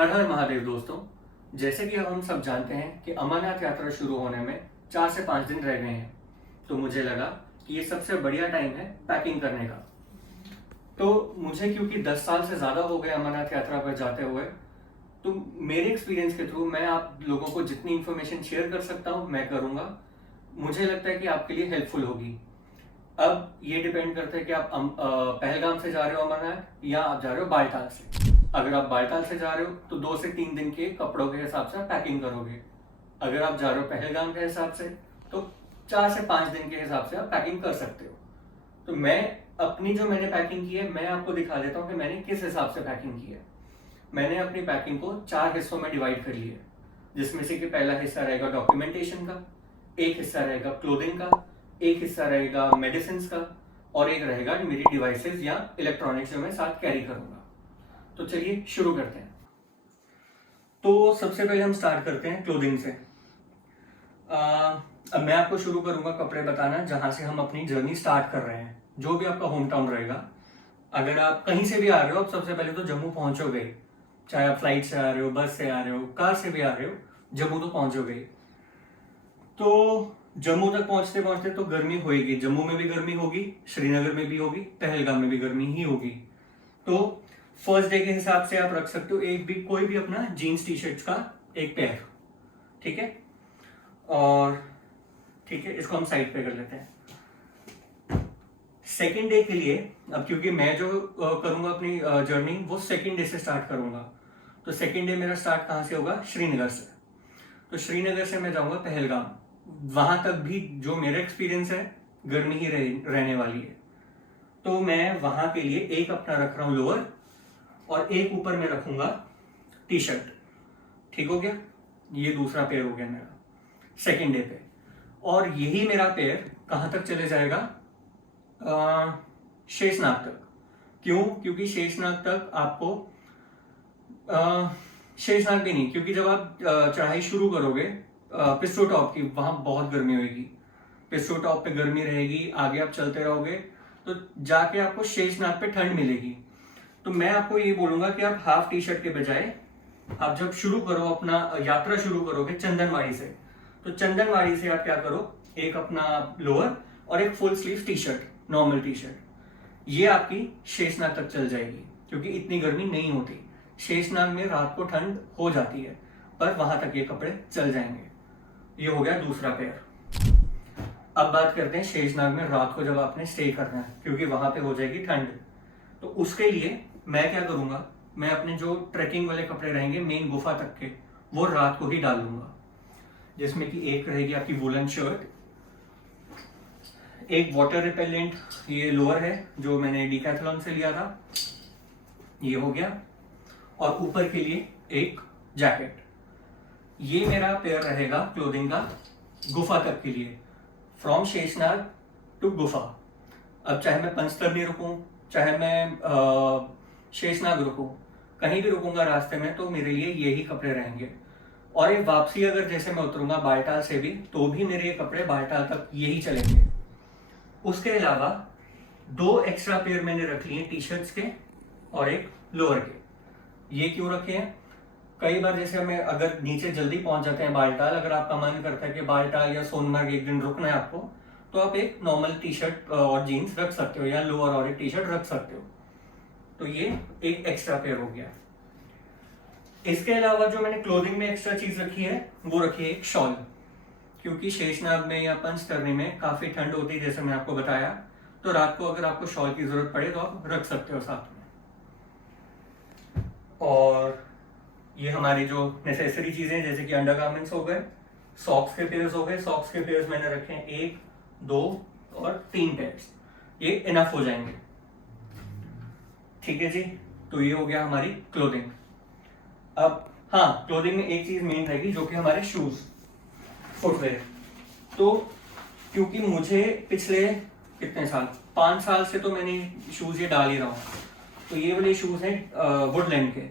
हर हर महादेव दोस्तों। जैसे कि अब हम सब जानते हैं कि अमरनाथ यात्रा शुरू होने में 4 से 5 दिन रह गए हैं, तो मुझे लगा कि ये सबसे बढ़िया टाइम है पैकिंग करने का। तो मुझे क्योंकि 10 साल से ज़्यादा हो गए अमरनाथ यात्रा पर जाते हुए, तो मेरे एक्सपीरियंस के थ्रू मैं आप लोगों को जितनी इन्फॉर्मेशन शेयर कर सकता हूँ मैं करूँगा। मुझे लगता है कि आपके लिए हेल्पफुल होगी। अब ये डिपेंड करता है कि आप पहलगाम से जा रहे हो अमरनाथ या आप जा रहे हो बालटाल से। अगर आप बालटाल से जा रहे हो तो 2 से 3 दिन के कपड़ों के हिसाब से पैकिंग करोगे। अगर आप जा रहे हो पहलगाम के हिसाब से तो 4 से 5 दिन के हिसाब से आप पैकिंग कर सकते हो। तो मैं अपनी जो मैंने पैकिंग की है मैं आपको दिखा देता हूँ कि मैंने किस हिसाब से पैकिंग की है। मैंने अपनी पैकिंग को 4 हिस्सों में डिवाइड कर लिया है, जिसमें से कि पहला हिस्सा रहेगा डॉक्यूमेंटेशन का, एक हिस्सा रहेगा क्लोथिंग का, एक हिस्सा रहेगा मेडिसिन का और एक रहेगा मेरी डिवाइसेस या इलेक्ट्रॉनिक्स जो मैं साथ कैरी करूंगा। तो चलिए शुरू करते हैं। तो सबसे पहले हम स्टार्ट करते हैं क्लोथिंग से। अब मैं आपको शुरू करूंगा कपड़े बताना जहां से हम अपनी जर्नी स्टार्ट कर रहे हैं, जो भी आपका होम टाउन रहेगा। अगर आप कहीं से भी आ रहे हो, आप सबसे पहले तो जम्मू पहुंचोगे, चाहे आप फ्लाइट से आ रहे हो, बस से आ रहे हो, कार से भी आ रहे हो, जम्मू तो पहुंचोगे। तो जम्मू तक पहुंचते पहुंचते तो गर्मी होगी, जम्मू में भी गर्मी होगी, श्रीनगर में भी होगी, पहलगाम में भी गर्मी ही होगी। तो फर्स्ट डे के हिसाब से आप रख सकते हो एक भी कोई भी अपना जीन्स टी शर्ट का एक पेयर, ठीक है। और ठीक है, इसको हम साइड पे कर लेते हैं। सेकेंड डे के लिए अब क्योंकि मैं जो करूंगा अपनी जर्नी वो सेकेंड डे से स्टार्ट करूंगा, तो सेकेंड डे मेरा स्टार्ट कहाँ से होगा? श्रीनगर से। तो श्रीनगर से मैं जाऊंगा पहलगाम। वहां तक भी जो मेरा एक्सपीरियंस है गर्मी ही रहने वाली है। तो मैं वहां के लिए एक अपना रख रहा हूं लोअर और एक ऊपर में रखूंगा टी शर्ट। ठीक हो गया, ये दूसरा पेयर हो गया मेरा सेकेंड डे पे। और यही मेरा पेयर कहां तक चले जाएगा? शेषनाग तक। क्यों? क्योंकि शेषनाग तक आपको शेषनाग भी नहीं, क्योंकि जब आप चढ़ाई शुरू करोगे पिस्टो टॉप की, वहां बहुत गर्मी होगी। पिस्टो टॉप पे गर्मी रहेगी, आगे आप चलते रहोगे तो जाके आपको शेषनाग पे ठंड मिलेगी। तो मैं आपको ये बोलूंगा कि आप हाफ टी शर्ट के बजाय आप जब शुरू करो अपना यात्रा शुरू करोगे चंदनवाड़ी से, तो चंदनवाड़ी से आप क्या करो, एक अपना लोअर और एक full sleeve T shirt, normal T shirt, ये आपकी शेषनाग तक चल जाएगी। क्योंकि इतनी गर्मी नहीं होती, शेषनाग में रात को ठंड हो जाती है, पर वहां तक ये कपड़े चल जाएंगे। ये हो गया दूसरा पेयर। अब बात करते हैं शेषनाग में रात को जब आपने स्टे करना है, क्योंकि वहां पे हो जाएगी ठंड। तो उसके लिए मैं क्या करूंगा, मैं अपने जो ट्रैकिंग वाले कपड़े रहेंगे मेन गुफा तक के, वो रात को ही डाल लूंगा। जिसमें कि एक रहेगी आपकी वुलन शर्ट, एक वाटर रिपेलेंट ये लोअर है जो मैंने डिकैथलॉन से लिया था, ये हो गया, और ऊपर के लिए एक जैकेट। ये मेरा पेयर रहेगा क्लोथिंग का गुफा तक के लिए, फ्रॉम शेषनाग टू गुफा। अब चाहे मैं पंचतरनी रुकूं, चाहे मैं शेषनाग रुकूं, कहीं भी रुकूंगा रास्ते में, तो मेरे लिए यही कपड़े रहेंगे। और एक वापसी अगर जैसे मैं उतरूंगा बालटाल से भी, तो भी मेरे ये कपड़े बालटाल तक यही चलेंगे। उसके अलावा 2 एक्स्ट्रा पेयर मैंने रख लिए टी शर्ट्स के और एक लोअर के। ये क्यों रखे हैं? कई बार जैसे हमें अगर नीचे जल्दी पहुंच जाते हैं बालटाल, अगर आपका मन करता है कि बालटाल या सोनमर्ग एक दिन रुकना है आपको, तो आप एक नॉर्मल टी शर्ट और जीन्स रख सकते हो, या लोअर और एक टी शर्ट रख सकते हो। तो ये एक एक्स्ट्रा पेयर हो गया। इसके अलावा जो मैंने क्लोथिंग में एक्स्ट्रा चीज रखी है वो रखी है एक शॉल, क्योंकि शेषनाग में या पंचतरनी में काफी ठंड होती है जैसे मैं आपको बताया। तो रात को अगर आपको शॉल की जरूरत पड़े तो आप रख सकते हो साथ में। और ये हमारी जो नेसेसरी चीजें जैसे कि अंडरगारमेंट्स हो गए, सॉक्स के पेयर्स हो गए। सॉक्स के पेयर्स मैंने रखे हैं 1, 2 और 3 पेयर्स, ये इनफ हो जाएंगे। ठीक है जी, तो ये हो गया हमारी क्लोथिंग। अब हाँ, क्लोथिंग में एक चीज मेन रहेगी जो कि हमारे शूज, फुटवेयर। तो क्योंकि मुझे पिछले कितने साल, 5 साल से तो मैंने शूज ये डाल ही रहा हूँ। तो ये वाले शूज हैं वुडलैंड के।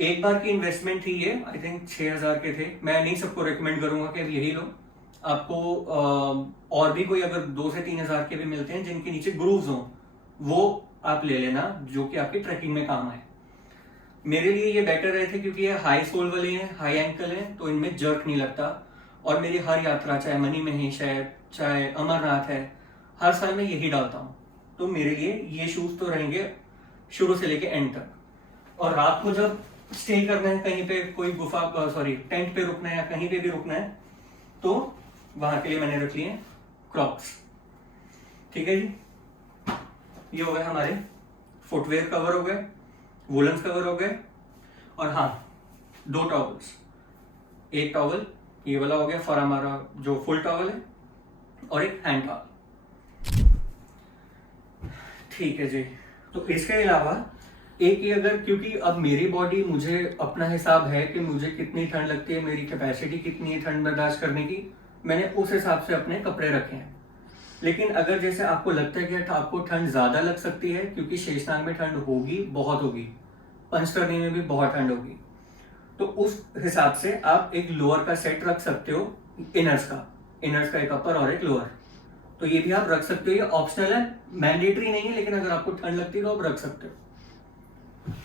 एक बार की इन्वेस्टमेंट थी ये, आई थिंक 6000 के थे। मैं नहीं सबको रिकमेंड करूंगा कि यही लो, आपको और भी कोई अगर 2 से 3000 के भी मिलते हैं जिनके नीचे ग्रूव्स हों, वो आप ले लेना, जो कि आपकी ट्रैकिंग में काम आए। मेरे लिए ये बेटर रहे थे क्योंकि ये हाई सोल वाले हैं, हाई एंकल हैं, तो इनमें जर्क नहीं लगता। और मेरी हर यात्रा, चाहे मनी महेश है, चाहे अमरनाथ है, हर साल मैं यही डालता हूँ। तो मेरे लिए ये शूज तो रहेंगे शुरू से लेके एंड तक। और रात को जब स्टे करना है कहीं पे, कोई गुफा टेंट पे रुकना है या कहीं पे भी रुकना है, तो वहां के लिए मैंने रख लिए क्रॉक्स। ठीक है जी, ये हो गए हमारे फुटवेयर कवर हो गए, वुलन्स कवर हो गए। और हाँ, 2 टॉवल्स, एक टॉवल ये वाला हो गया फॉर हमारा जो फुल टॉवल है, और एक हैंड टॉवल। ठीक है जी। तो इसके अलावा एक ही, अगर क्योंकि अब मेरी बॉडी, मुझे अपना हिसाब है कि मुझे कितनी ठंड लगती है, मेरी कैपेसिटी कितनी है ठंड बर्दाश्त करने की, मैंने उस हिसाब से अपने कपड़े रखे हैं। लेकिन अगर जैसे आपको लगता है कि आपको ठंड ज्यादा लग सकती है, क्योंकि शेषनाग में ठंड होगी, बहुत होगी, पंचकर्णी में भी बहुत ठंड होगी, तो उस हिसाब से आप एक लोअर का सेट रख सकते हो, इनर्स का एक अपर और एक लोअर। तो ये भी आप रख सकते हो, ये ऑप्शनल है, मैंडेटरी नहीं है, लेकिन अगर आपको ठंड लगती है तो आप रख सकते हो।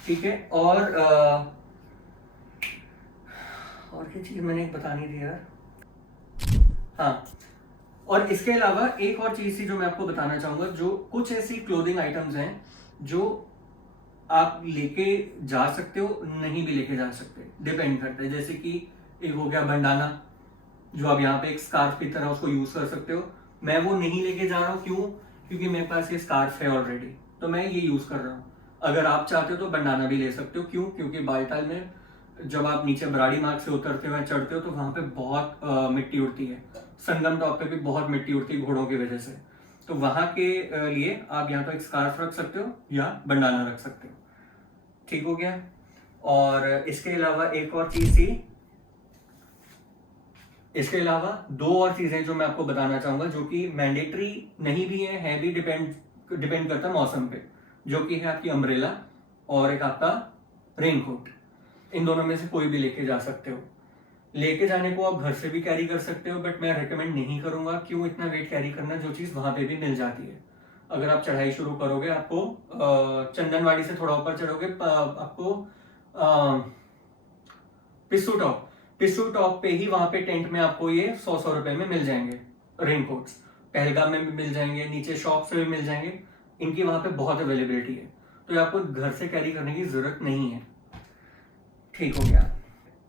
ठीक है। और क्या चीज मैंने बतानी थी यार, हाँ, और इसके अलावा एक और चीज थी जो मैं आपको बताना चाहूंगा, जो कुछ ऐसी क्लोथिंग आइटम्स हैं जो आप लेके जा सकते हो, नहीं भी लेके जा सकते, डिपेंड करता है। जैसे कि एक हो गया बंडाना, जो आप यहाँ पे एक स्कार्फ की तरह उसको यूज कर सकते हो। मैं वो नहीं लेके जा रहा हूँ, क्यों? क्योंकि मेरे पास ये स्कार्फ है ऑलरेडी, तो मैं ये यूज कर रहा हूँ। अगर आप चाहते हो तो बंडाना भी ले सकते हो। क्यों? क्योंकि बालटाल में जब आप नीचे बराड़ी मार्ग से उतरते हो या चढ़ते हो तो वहां पे बहुत मिट्टी उड़ती है। संगम टॉप पे भी बहुत मिट्टी उड़ती है घोड़ों की वजह से। तो वहां के लिए आप यहाँ तो एक स्कार्फ रख सकते हो या बंडाना रख सकते हो। ठीक हो गया। और इसके अलावा एक और चीज थी, इसके अलावा 2 और चीजें जो मैं आपको बताना चाहूंगा, जो कि मैंडेटरी नहीं भी है भी, डिपेंड करता है मौसम पे, जो कि है आपकी अम्ब्रेला और एक आपका रेनकोट। इन दोनों में से कोई भी लेके जा सकते हो। लेके जाने को आप घर से भी कैरी कर सकते हो, बट मैं रेकमेंड नहीं करूंगा। क्यों इतना वेट कैरी करना, जो चीज वहां पे भी मिल जाती है। अगर आप चढ़ाई शुरू करोगे, आपको चंदनवाड़ी से थोड़ा ऊपर चढ़ोगे, आपको पिस्सू टॉप पे ही वहां पे टेंट में आपको ये 100 रुपए में मिल जाएंगे रेनकोट्स। पहलगाम में भी मिल जाएंगे, नीचे शॉप से भी मिल जाएंगे। इनकी वहां पे बहुत अवेलेबिलिटी है, तो ये आपको घर से कैरी करने की जरूरत नहीं है। ठीक हो गया।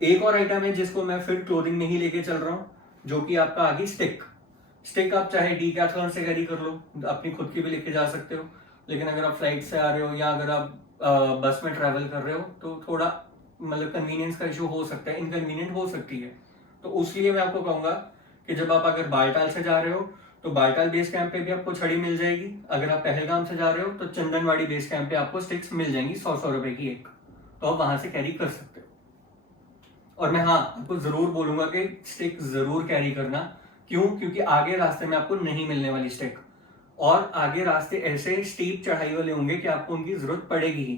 एक और आइटम है जिसको मैं फिर क्लोथिंग में ही लेके चल रहा हूँ, जो कि आपका आगे स्टिक आप चाहे डीकैथलॉन से कैरी कर लो, अपनी खुद की भी लेके जा सकते हो। लेकिन अगर आप फ्लाइट से आ रहे हो या अगर आप बस में ट्रैवल कर रहे हो तो थोड़ा मतलब कन्वीनियंस का इशू हो सकता है, इनकन्वीनियंट हो सकती है। तो उसलिए मैं आपको कहूंगा कि जब आप अगर बालटाल से जा रहे हो तो बालटाल बेस कैंप पे भी आपको छड़ी मिल जाएगी। अगर आप पहलगाम से जा रहे हो तो चंदनवाड़ी बेस कैंप पे आपको स्टिक्स मिल जाएंगी 100 रुपए की एक, तो आप वहां से कैरी कर सकते हो। और मैं हाँ आपको जरूर बोलूंगा कि स्टिक जरूर कैरी करना। क्यों? क्योंकि आगे रास्ते में आपको नहीं मिलने वाली स्टिक, और आगे रास्ते ऐसे स्टीप चढ़ाई वाले होंगे कि आपको उनकी जरूरत पड़ेगी ही।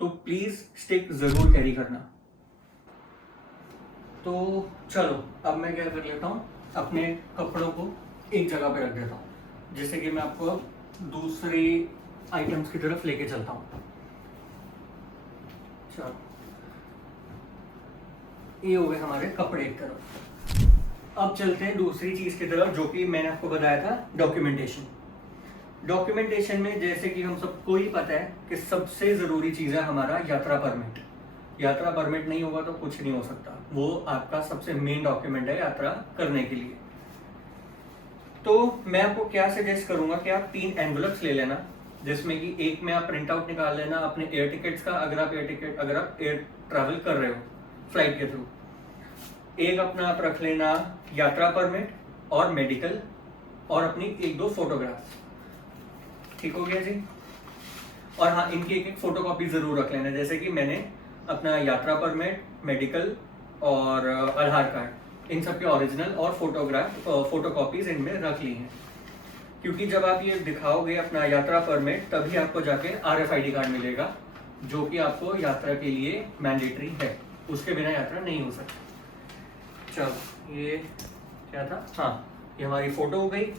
तो प्लीज स्टिक जरूर कैरी करना। तो चलो अब मैं क्या कर लेता हूँ, अपने कपड़ों को एक जगह पे रख देता हूँ, जिससे कि मैं आपको दूसरी आइटम्स की तरफ लेके चलता हूँ। चलो, ये हो गए हमारे कपड़े एक तरफ। अब चलते हैं दूसरी चीज की तरफ, जो कि मैंने आपको बताया था, डॉक्यूमेंटेशन में जैसे कि हम सबको ही पता है कि सबसे जरूरी चीज है हमारा यात्रा परमिट। यात्रा परमिट नहीं होगा तो कुछ नहीं हो सकता। वो आपका सबसे मेन डॉक्यूमेंट है यात्रा करने के लिए। तो मैं आपको क्या सजेस्ट करूंगा कि आप 3 एनवलप्स ले लेना, जिसमें कि एक में आप प्रिंट आउट निकाल लेना अपने एयर टिकट्स का, अगर आप एयर ट्रैवल कर रहे हो फ्लाइट के थ्रू। एक अपना आप रख लेना यात्रा परमिट और मेडिकल, और अपनी 1-2 फोटोग्राफ। ठीक हो गया जी। और हाँ, इनकी एक फोटोकॉपी जरूर रख लेना, जैसे कि मैंने अपना यात्रा परमिट, मेडिकल और आधार कार्ड, इन सब के ओरिजिनल और फोटोकॉपीज इनमें रख ली हैं। क्योंकि जब आप ये दिखाओगे अपना यात्रा परमिट, तभी आपको जाके RFID कार्ड मिलेगा, जो कि आपको यात्रा के लिए मैंडेटरी है। उसके बिना यात्रा नहीं हो सकती। चलो, ये क्या था, हाँ, ये हमारी फोटो हो गई।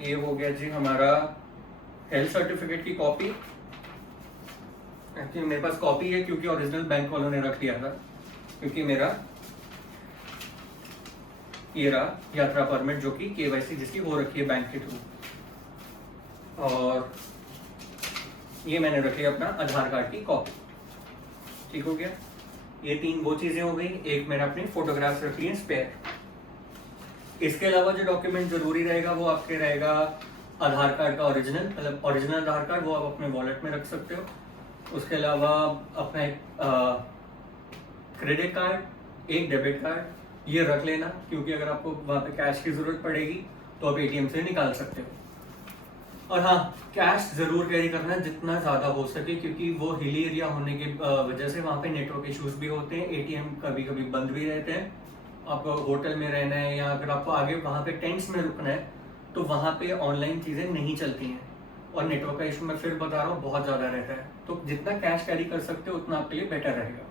ये हो गया जी हमारा हेल्थ सर्टिफिकेट की कॉपी, एक्चुअली मेरे पास कॉपी है क्योंकि ओरिजिनल बैंक वालों ने रख लिया था, क्योंकि मेरा ये रहा यात्रा परमिट जो कि केवाईसी जिसकी हो रखी है बैंक के थ्रू, और ये मैंने रखी है अपना आधार कार्ड की कॉपी। ठीक हो गया, ये 3 वो चीजें हो गई। एक मैंने अपनी फोटोग्राफ्स रख ली है स्पेयर। इसके अलावा जो डॉक्यूमेंट जरूरी रहेगा वो आपके रहेगा आधार कार्ड का ओरिजिनल, मतलब ओरिजिनल आधार कार्ड, वो आप अपने वॉलेट में रख सकते हो। उसके अलावा अपना एक क्रेडिट कार्ड, एक डेबिट कार्ड, ये रख लेना, क्योंकि अगर आपको वहाँ पे कैश की ज़रूरत पड़ेगी तो आप एटीएम से निकाल सकते हो। और हाँ, कैश ज़रूर कैरी करना जितना ज़्यादा हो सके, क्योंकि वो हिली एरिया होने की वजह से वहाँ पे नेटवर्क इश्यूज भी होते हैं, एटीएम कभी कभी बंद भी रहते हैं। आपको होटल में रहना है या अगर आपको आगे वहाँ पे टेंट्स में रुकना है तो वहाँ पे ऑनलाइन चीज़ें नहीं चलती हैं, और नेटवर्क का इशू मैं फिर बता रहा हूँ बहुत ज़्यादा रहता है। तो जितना कैश कैरी कर सकते हो उतना आपके लिए बेटर रहेगा।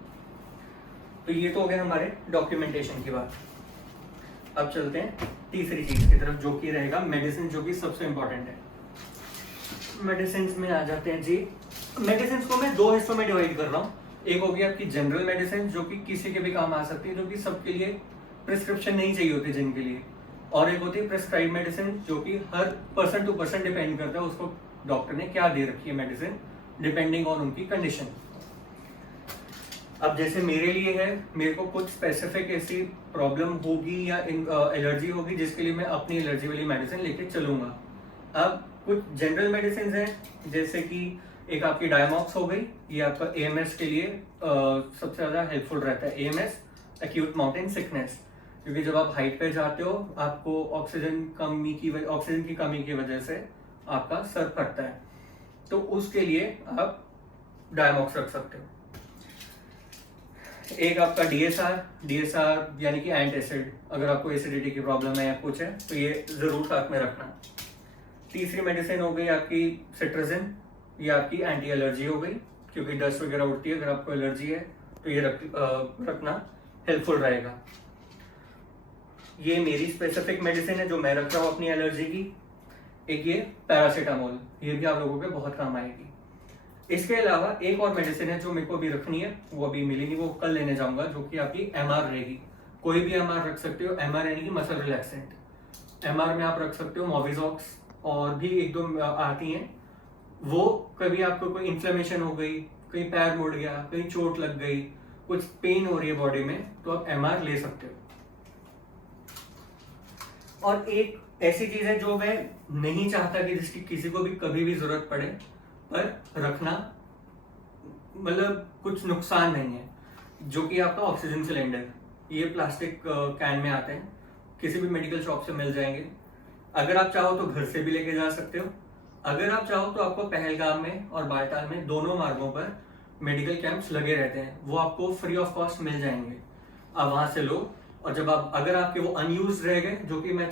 तो ये तो हो गया हमारे डॉक्यूमेंटेशन की बात। अब चलते हैं तीसरी चीज़ की तरफ, जो कि रहेगा मेडिसिन, जो कि सबसे इम्पोर्टेंट है। मेडिसिन में आ जाते हैं जी। मेडिसिन को मैं 2 हिस्सों में डिवाइड कर रहा हूँ। एक होगी आपकी जनरल मेडिसिन जो कि किसी के भी काम आ सकती है, जो कि सबके लिए प्रिस्क्रिप्शन नहीं चाहिए होती जिनके लिए, और एक होती है प्रिस्क्राइब मेडिसिन जो कि हर पर्सन टू पर्सन डिपेंड करता है उसको डॉक्टर ने क्या दे रखी है मेडिसिन, डिपेंडिंग ऑन उनकी कंडीशन। अब जैसे मेरे लिए है, मेरे को कुछ स्पेसिफिक ऐसी प्रॉब्लम होगी या एलर्जी होगी जिसके लिए मैं अपनी एलर्जी वाली मेडिसिन लेके चलूंगा। अब कुछ जनरल मेडिसिन हैं, जैसे कि एक आपकी डायमॉक्स हो गई, ये आपका एएमएस के लिए सबसे ज़्यादा हेल्पफुल रहता है। एएमएस एक्यूट माउंटेन सिकनेस, क्योंकि जब आप हाइट पे जाते हो आपको ऑक्सीजन की कमी की वजह से आपका सर फटता है, तो उसके लिए आप डायमॉक्स रख सकते हो। एक आपका डीएसआर यानी कि एंटासिड, अगर आपको एसिडिटी की प्रॉब्लम है या कुछ है तो ये जरूर साथ में रखना। तीसरी मेडिसिन हो गई आपकी सिट्राजिन, ये आपकी एंटी एलर्जी हो गई, क्योंकि डस्ट वगैरह उड़ती है, अगर आपको एलर्जी है तो ये रखना हेल्पफुल रहेगा। ये मेरी स्पेसिफिक मेडिसिन है जो मैं रख रहा हूँ अपनी एलर्जी की। एक ये पैरासीटामोल, ये भी आप लोगों के बहुत काम आएगी। इसके अलावा एक और मेडिसिन है जो मेरे को अभी रखनी है, वो अभी मिली नहीं, वो कल लेने जाऊंगा, जो कि आपकी एमआर रहेगी। कोई भी एमआर रख सकते हो, एमआर यानी कि मसल रिलैक्सेंट। एमआर में आप रख सकते हो मोविजॉक्स, और भी 1-2 आती हैं। वो कभी आपको कोई इन्फ्लेमेशन हो गई, कहीं पैर मुड़ गया, कहीं चोट लग गई, कुछ पेन हो रही है बॉडी में, तो आप एमआर ले सकते हो। और एक ऐसी चीज है जो मैं नहीं चाहता कि जिसकी किसी को भी कभी भी जरूरत पड़े, पर रखना मतलब कुछ नुकसान नहीं है, जो कि आपका ऑक्सीजन सिलेंडर। ये प्लास्टिक कैन में आते हैं, किसी भी मेडिकल शॉप से मिल जाएंगे। अगर आप चाहो तो घर से भी लेके जा सकते हो, अगर आप चाहो तो आपको पहलगाम में और बालटाल में दोनों मार्गों पर मेडिकल कैंप्स लगे रहते हैं, वो आपको फ्री ऑफ कॉस्ट मिल जाएंगे। आप वहां से लो, और जब आप अगर आपके वो अनयूज रह गए, जो कि मैं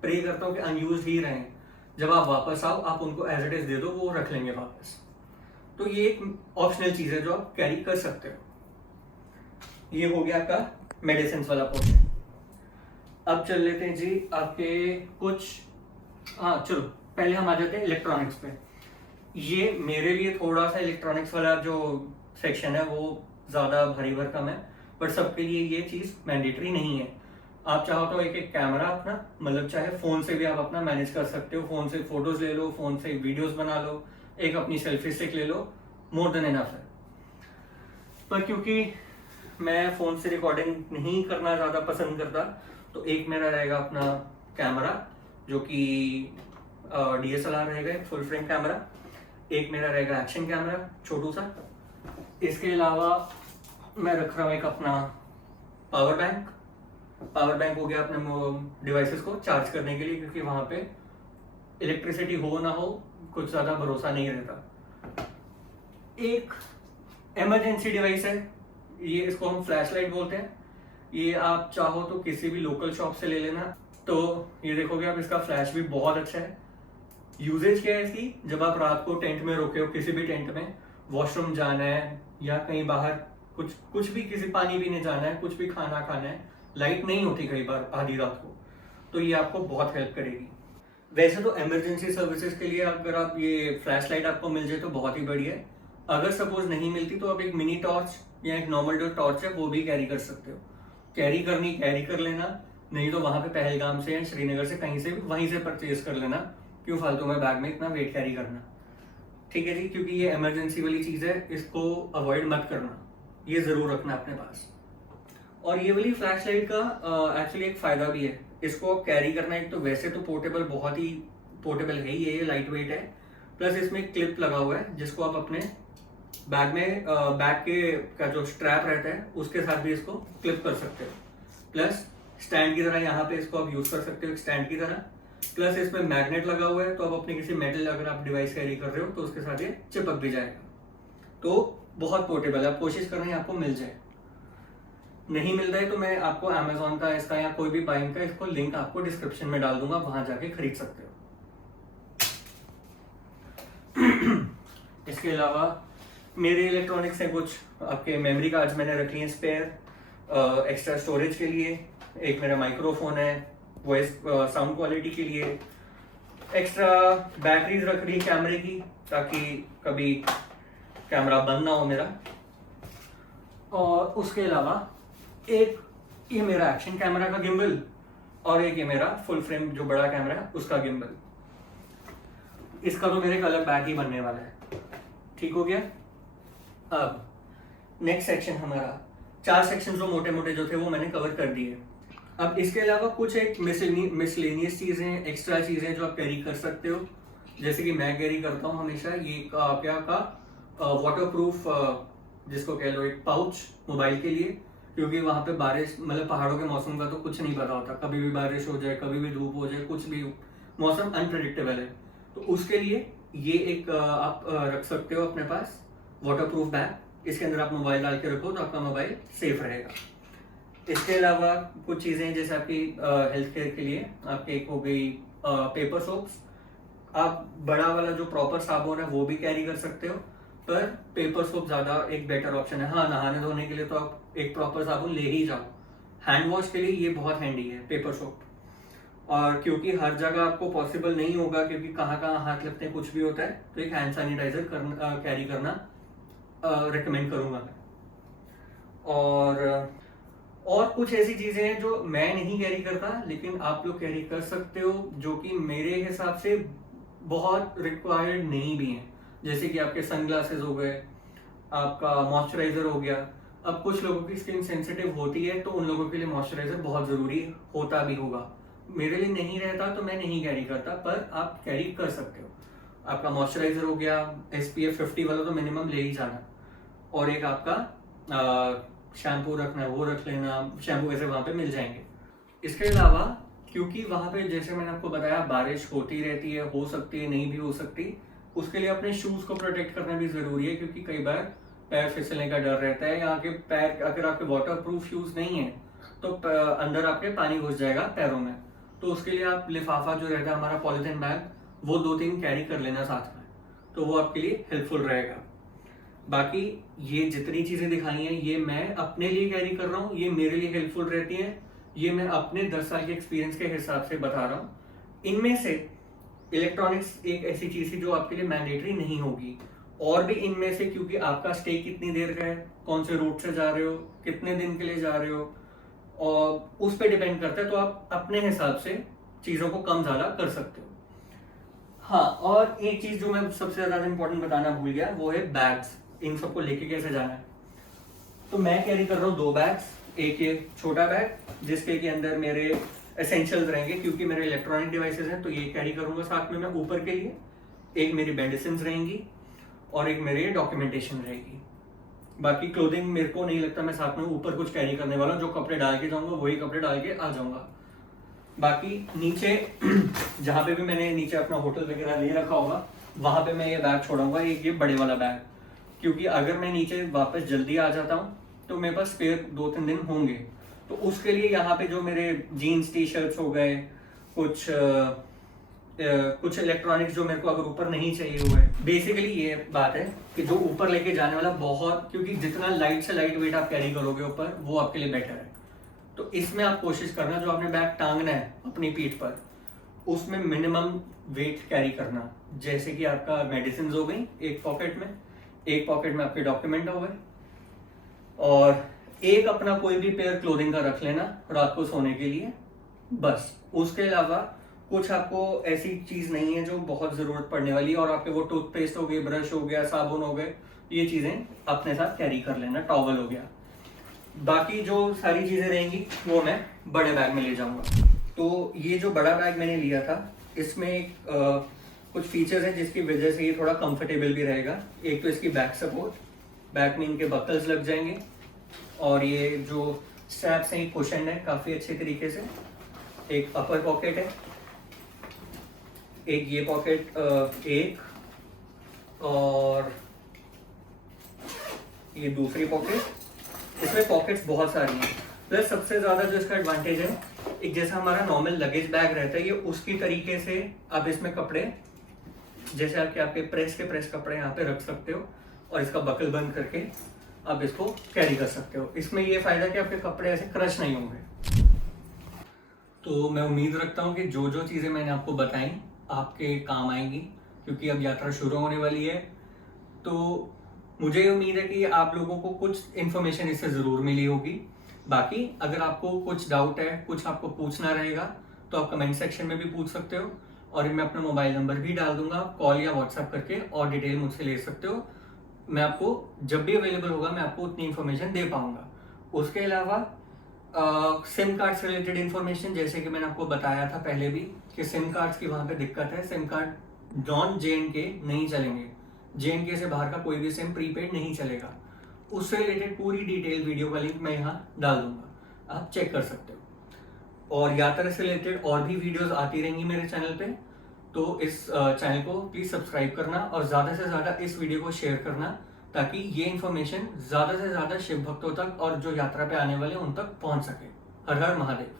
प्रे करता हूँ कि अनयूज ही रहें, जब आप वापस आओ आप उनको एज इट इज दे दो, वो रख लेंगे वापस। तो ये एक ऑप्शनल चीज है जो आप कैरी कर सकते हो। ये हो गया आपका मेडिसिन वाला पोर्शन। अब चल लेते हैं जी आपके कुछ, हाँ चलो पहले हम आ जाते हैं इलेक्ट्रॉनिक्स पे। ये मेरे लिए थोड़ा सा इलेक्ट्रॉनिक्स वाला जो सेक्शन है वो ज़्यादा भारी भरकम है, पर सबके लिए ये चीज़ मैंडेटरी नहीं है। आप चाहो तो एक एक कैमरा अपना, मतलब चाहे फ़ोन से भी आप अपना मैनेज कर सकते हो, फ़ोन से फोटोज़ ले लो, फ़ोन से वीडियोज़ बना लो, एक अपनी सेल्फी स्टिक ले लो, मोर देन इनफ है। पर क्योंकि मैं फ़ोन से रिकॉर्डिंग नहीं करना ज़्यादा पसंद करता, तो एक मेरा रहेगा अपना कैमरा जो कि DSLR रहेगा, फुल फ्रेम कैमरा। एक मेरा रहेगा एक्शन कैमरा छोटू सा। इसके अलावा मैं रख रहा हूँ एक अपना पावर बैंक। पावर बैंक हो गया अपने डिवाइसेस को चार्ज करने के लिए, क्योंकि वहाँ पे इलेक्ट्रिसिटी हो ना हो कुछ ज़्यादा भरोसा नहीं रहता। एक इमरजेंसी डिवाइस है, ये इसको हम फ्लैश लाइट बोलते हैं। ये आप चाहो तो किसी भी लोकल शॉप से ले लेना। तो ये देखोगे आप, इसका फ्लैश भी बहुत अच्छा है। यूजेज क्या है इसकी, जब आप रात को टेंट में रुके हो, किसी भी टेंट में वॉशरूम जाना है या कहीं बाहर कुछ भी किसी पानी पीने जाना है, कुछ भी खाना खाना है, लाइट नहीं होती कई बार आधी रात को, तो ये आपको बहुत हेल्प करेगी। वैसे तो इमरजेंसी सर्विसेज के लिए अगर आप ये फ्लैश लाइट आपको मिल जाए तो बहुत ही बढ़िया है, अगर सपोज नहीं मिलती तो आप एक मिनी टॉर्च या एक नॉर्मल जो टॉर्च है वो भी कैरी कर सकते हो। कैरी कर लेना, नहीं तो वहां पे पहलगाम से या श्रीनगर से कहीं से भी वहीं से परचेज कर लेना, क्यों फालतू में बैग में इतना वेट कैरी करना। ठीक है जी, क्योंकि ये इमरजेंसी वाली चीज है, इसको अवॉइड मत करना, ये जरूर रखना अपने पास। और ये वाली फ्लैश लाइट का एक्चुअली एक फायदा भी है, इसको कैरी करना एक तो वैसे तो पोर्टेबल, बहुत ही पोर्टेबल है ये लाइट वेट है, प्लस इसमें क्लिप लगा हुआ है जिसको आप अपने बैग में बैग के का जो स्ट्रैप रहता है उसके साथ भी इसको क्लिप कर सकते हो। प्लस स्टैंड की तरह यहाँ पे इसको आप यूज कर सकते हो स्टैंड की तरह। प्लस इसमें मैग्नेट लगा हुआ है, तो आप अपने किसी मेटल अगर आप डिवाइस कैरी कर रहे हो तो उसके साथ ये चिपक भी जाएगा। तो बहुत पोर्टेबल है, आप कोशिश करना है आपको मिल जाए। नहीं मिलता है तो मैं आपको अमेजोन का इसका या कोई भी बाइंग का इसको लिंक आपको डिस्क्रिप्शन में डाल दूंगा, वहां जाके खरीद सकते हो। इसके अलावा मेरे इलेक्ट्रॉनिक्स है कुछ, आपके मेमोरी कार्ड्स मैंने रख लिए स्पेयर एक्स्ट्रा स्टोरेज के लिए। एक मेरा माइक्रोफोन है वॉइस साउंड क्वालिटी के लिए। एक्स्ट्रा बैटरीज रख रही कैमरे की, ताकि कभी कैमरा बंद ना हो मेरा। और उसके अलावा एक ये मेरा एक्शन कैमरा का गिम्बल, और एक ये मेरा फुल फ्रेम जो बड़ा कैमरा है उसका गिम्बल। इसका तो मेरे एक अलग बैग ही बनने वाला है। ठीक हो गया। अब नेक्स्ट सेक्शन हमारा, 4 सेक्शन जो मोटे मोटे जो थे वो मैंने कवर कर दिए। अब इसके अलावा कुछ एक मिसलेनियस चीजें, एक्स्ट्रा चीजें जो आप कैरी कर सकते हो, जैसे कि मैं कैरी करता हूँ हमेशा ये वाटर प्रूफ, जिसको कह लो एक पाउच मोबाइल के लिए, क्योंकि वहां पे बारिश, मतलब पहाड़ों के मौसम का तो कुछ नहीं पता होता, कभी भी बारिश हो जाए, कभी भी धूप हो जाए, कुछ भी मौसम अनप्रेडिक्टेबल है। तो उसके लिए ये एक आप रख सकते हो अपने पास वाटर प्रूफ बैग। इसके अंदर आप मोबाइल डाल के रखो तो आपका मोबाइल सेफ रहेगा। इसके अलावा कुछ चीजें जैसे आपकी हेल्थ केयर के लिए आपके एक हो गई पेपर सोप्स। आप बड़ा वाला जो प्रॉपर साबुन है वो भी कैरी कर सकते हो, पर पेपर सोप ज्यादा एक बेटर ऑप्शन है। हाँ, नहाने धोने के लिए तो आप एक प्रॉपर साबुन ले ही जाओ। हैंड वॉश के लिए ये बहुत हैंडी है पेपर सोप। और क्योंकि हर जगह आपको पॉसिबल नहीं होगा, क्योंकि कहाँ कहाँ हाथ लगते हैं, कुछ भी होता है, तो एक हैंड सैनिटाइजर कैरी करना रिकमेंड करूंगा मैं। और कुछ ऐसी चीजें हैं जो मैं नहीं कैरी करता लेकिन आप लोग कैरी कर सकते हो, जो कि मेरे हिसाब से बहुत रिक्वायर्ड नहीं भी हैं। जैसे कि आपके सनग्लासेस हो गए, आपका मॉइस्चराइजर हो गया। अब कुछ लोगों की स्किन सेंसिटिव होती है तो उन लोगों के लिए मॉइस्चराइजर बहुत जरूरी होता भी होगा। मेरे लिए नहीं रहता तो मैं नहीं कैरी करता, पर आप कैरी कर सकते हो। आपका मॉइस्चराइजर हो गया, SPF 50 वाला तो मिनिमम ले ही जाना, और एक आपका शैम्पू रखना है वो रख लेना। शैम्पू वैसे वहां पे मिल जाएंगे। इसके अलावा क्योंकि वहां पे जैसे मैंने आपको बताया बारिश होती रहती है, हो सकती है, नहीं भी हो सकती, उसके लिए अपने शूज को प्रोटेक्ट करना भी जरूरी है, क्योंकि कई बार पैर फिसलने का डर रहता है। यहाँ के पैर अगर आपके वाटर प्रूफ शूज नहीं है तो अंदर आपके पानी घुस जाएगा पैरों में। तो उसके लिए आप लिफाफा जो रहता है हमारा पॉलिथीन बैग, वो 2-3 कैरी कर लेना साथ में, तो वो आपके लिए हेल्पफुल रहेगा। बाकी ये जितनी चीजें दिखाई हैं ये मैं अपने लिए कैरी कर रहा हूँ, ये मेरे लिए हेल्पफुल रहती हैं, ये मैं अपने 10 साल के एक्सपीरियंस के हिसाब से बता रहा हूँ। इनमें से इलेक्ट्रॉनिक्स एक ऐसी चीज है जो आपके लिए मैंडेटरी नहीं होगी, और भी इनमें से, क्योंकि आपका स्टे कितनी देर का है, कौन से रूट से जा रहे हो, कितने दिन के लिए जा रहे हो, और उस पर डिपेंड करता है। तो आप अपने हिसाब से चीजों को कम ज्यादा कर सकते हो। हाँ, और एक चीज जो मैं सबसे ज्यादा इंपॉर्टेंट बताना भूल गया, वो है बैग्स। इन सबको लेके कैसे जाना है। तो मैं कैरी कर रहा हूँ 2 बैग्स। एक ये छोटा बैग जिसके के अंदर मेरे एसेंशियल्स रहेंगे, क्योंकि मेरे इलेक्ट्रॉनिक डिवाइसेस हैं तो ये कैरी करूंगा साथ में मैं ऊपर के लिए। एक मेरी मेडिसिन रहेंगी और एक मेरी डॉक्यूमेंटेशन रहेगी। बाकी क्लोथिंग मेरे को नहीं लगता मैं साथ में ऊपर कुछ कैरी करने वाला हूँ। जो कपड़े डाल के जाऊंगा वही कपड़े डाल के आ जाऊंगा। बाकी नीचे जहाँ पे भी मैंने नीचे अपना होटल वगैरह ले रखा होगा वहां पे मैं ये बैग छोड़ूंगा, एक ये बड़े वाला बैग, क्योंकि अगर मैं नीचे वापस जल्दी आ जाता हूँ तो मेरे पास स्पेयर 2-3 दिन होंगे। तो उसके लिए यहाँ पे जो मेरे जीन्स टी शर्ट्स हो गए, कुछ इलेक्ट्रॉनिक्स जो मेरे को अगर ऊपर नहीं चाहिए हुए, बेसिकली ये बात है कि जो ऊपर लेके जाने वाला बहुत, क्योंकि जितना लाइट से लाइट वेट आप कैरी करोगे ऊपर वो आपके लिए बेटर है। तो इसमें आप कोशिश करना जो आपने बैग टांगना है अपनी पीठ पर, उसमें मिनिमम वेट कैरी करना। जैसे कि आपका मेडिसिन हो गई एक पॉकेट में, एक पॉकेट में आपके डॉक्यूमेंट हो गए, और एक अपना कोई भी पेयर क्लोथिंग का रख लेना रात को सोने के लिए, बस। उसके अलावा कुछ आपको ऐसी चीज नहीं है जो बहुत जरूरत पड़ने वाली है, और आपके वो टूथपेस्ट हो गए, ब्रश हो गया, साबुन हो गए, ये चीजें अपने साथ कैरी कर लेना, टॉवल हो गया। बाकी जो सारी चीजें रहेंगी वो मैं बड़े बैग में ले जाऊंगा। तो ये जो बड़ा बैग मैंने लिया था, इसमें कुछ फीचर्स हैं जिसकी वजह से ये थोड़ा कंफर्टेबल भी रहेगा। एक तो इसकी बैक सपोर्ट, बैक में इनके बकल्स लग जाएंगे, और ये जो स्ट्रैप्स हैं कुशन है काफी अच्छे तरीके से। एक अपर पॉकेट है, एक ये पॉकेट एक, और ये दूसरी पॉकेट। इसमें पॉकेट्स बहुत सारी हैं, प्लस सबसे ज्यादा जो इसका एडवांटेज है, एक जैसा हमारा नॉर्मल लगेज बैग रहता है, ये उसकी तरीके से आप इसमें कपड़े, जैसे आपके प्रेस कपड़े यहाँ पे रख सकते हो, और इसका बकल बंद करके आप इसको कैरी कर सकते हो। इसमें ये फायदा कि आपके कपड़े ऐसे क्रश नहीं होंगे। तो मैं उम्मीद रखता हूँ कि जो जो चीजें मैंने आपको बताई आपके काम आएंगी, क्योंकि अब यात्रा शुरू होने वाली है। तो मुझे उम्मीद है कि आप लोगों को कुछ इन्फॉर्मेशन इससे जरूर मिली होगी। बाकी अगर आपको कुछ डाउट है, कुछ आपको पूछना रहेगा, तो आप कमेंट सेक्शन में भी पूछ सकते हो, और मैं अपना मोबाइल नंबर भी डाल दूंगा, कॉल या व्हाट्सएप करके और डिटेल मुझसे ले सकते हो। मैं आपको जब भी अवेलेबल होगा मैं आपको उतनी इन्फॉर्मेशन दे पाऊंगा। उसके अलावा सिम कार्ड से रिलेटेड इन्फॉर्मेशन, जैसे कि मैंने आपको बताया था पहले भी कि सिम कार्ड्स की वहाँ पे दिक्कत है। सिम कार्ड नॉन JNK नहीं चलेंगे, JNK से बाहर का कोई भी सिम प्रीपेड नहीं चलेगा। उससे रिलेटेड पूरी डिटेल वीडियो का लिंक मैं यहाँ डाल दूंगा, आप चेक कर सकते हो। और यात्रा से रिलेटेड और भी वीडियोस आती रहेंगी मेरे चैनल पे, तो इस चैनल को प्लीज सब्सक्राइब करना, और ज्यादा से ज्यादा इस वीडियो को शेयर करना, ताकि ये इन्फॉर्मेशन ज्यादा से ज्यादा शिव भक्तों तक और जो यात्रा पे आने वाले उन तक पहुंच सके। हर हर महादेव।